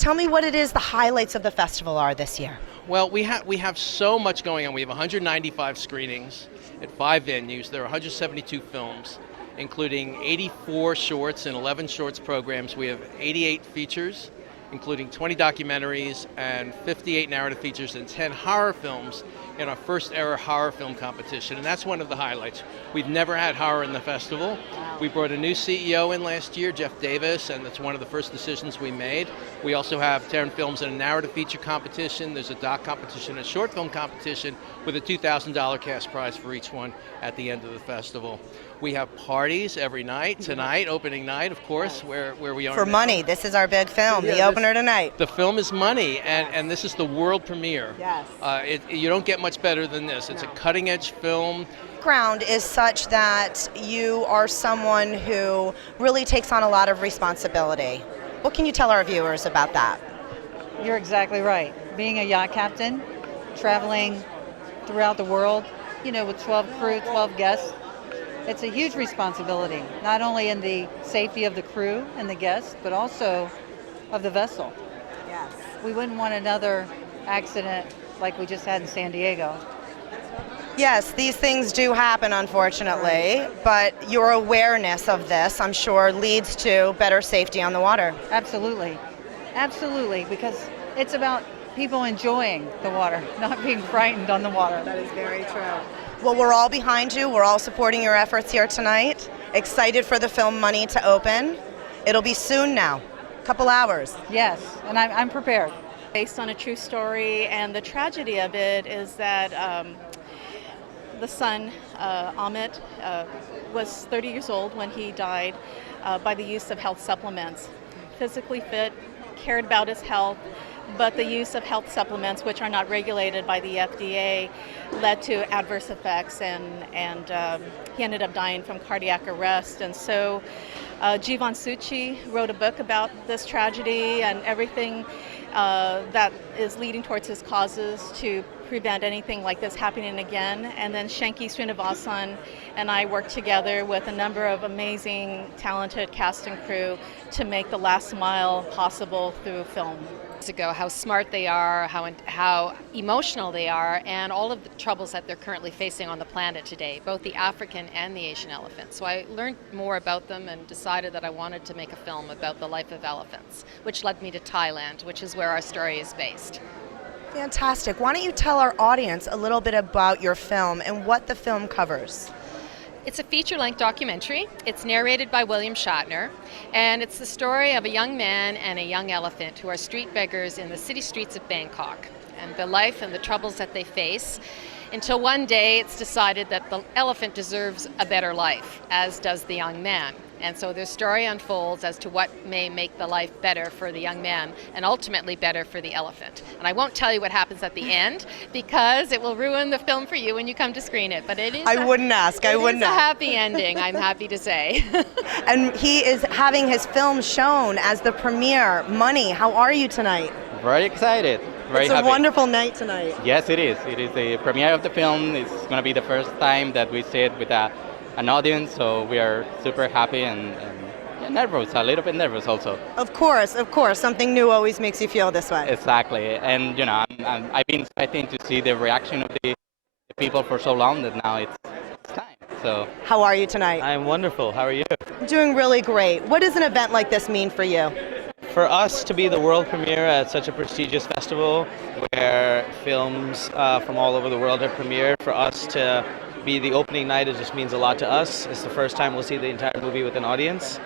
Tell me what it is the highlights of the festival are this year. Well, we have so much going on. We have 195 screenings at 5 venues. There are 172 films, including 84 shorts and 11 shorts programs. We have 88 features, including 20 documentaries and 58 narrative features and 10 horror films in our first ever horror film competition, and that's one of the highlights. We've never had horror in the festival. We brought a new CEO in last year, Jeff Davis, and that's one of the first decisions we made. We also have 10 films in a narrative feature competition. There's a doc competition, a short film competition with a $2,000 cash prize for each one at the end of the festival. We have parties every night. Tonight, opening night, of course, where we are For now. Money, this is our big film, the opener tonight. The film is Money, and this is the world premiere. Yes. You don't get much better than this. It's a cutting-edge film. Background is such that you are someone who really takes on a lot of responsibility. What can you tell our viewers about that? You're exactly right. Being a yacht captain, traveling throughout the world, with 12 crew, 12 guests, it's a huge responsibility, not only in the safety of the crew and the guests, but also of the vessel. Yes. We wouldn't want another accident like we just had in San Diego. Yes, these things do happen, unfortunately, but your awareness of this, I'm sure, leads to better safety on the water. Absolutely. Absolutely, because it's about people enjoying the water, not being frightened on the water. That is very true. Well, we're all behind you. We're all supporting your efforts here tonight. Excited for the film Money to open. It'll be soon now, a couple hours. Yes, and I'm prepared. Based on a true story, and the tragedy of it is that the son, Amit, was 30 years old when he died by the use of health supplements. Physically fit, cared about his health, but the use of health supplements, which are not regulated by the FDA, led to adverse effects, and he ended up dying from cardiac arrest. And so Jivan Suchi wrote a book about this tragedy and everything that is leading towards his causes to prevent anything like this happening again. And then Shanky Srinivasan and I worked together with a number of amazing, talented cast and crew to make the last mile possible through film. Ago, how smart they are, how emotional they are, and all of the troubles that they're currently facing on the planet today, both the African and the Asian elephant. So I learned more about them and decided that I wanted to make a film about the life of elephants, which led me to Thailand, which is where our story is based. Fantastic. Why don't you tell our audience a little bit about your film and what the film covers? It's a feature-length documentary. It's narrated by William Shatner, and it's the story of a young man and a young elephant who are street beggars in the city streets of Bangkok, and the life and the troubles that they face, until one day it's decided that the elephant deserves a better life, as does the young man. And so their story unfolds as to what may make the life better for the young man and ultimately better for the elephant. And I won't tell you what happens at the end because it will ruin the film for you when you come to screen it. But it is I wouldn't ask. a happy ending, I'm happy to say. And he is having his film shown as the premiere, Money. How are you tonight? Very excited. Very It's a happy. wonderful night tonight. Yes, it is. It is the premiere of the film. It's going to be the first time that we see it with an audience, so we are super happy and nervous, a little bit nervous also. Of course. Something new always makes you feel this way. Exactly. And, I've been expecting to see the reaction of the people for so long that now it's time. So How are you tonight? I'm wonderful. How are you? I'm doing really great. What does an event like this mean for you? For us to be the world premiere at such a prestigious festival where films from all over the world have premiered, for us to be the opening night, it just means a lot to us. It's the first time we'll see the entire movie with an audience.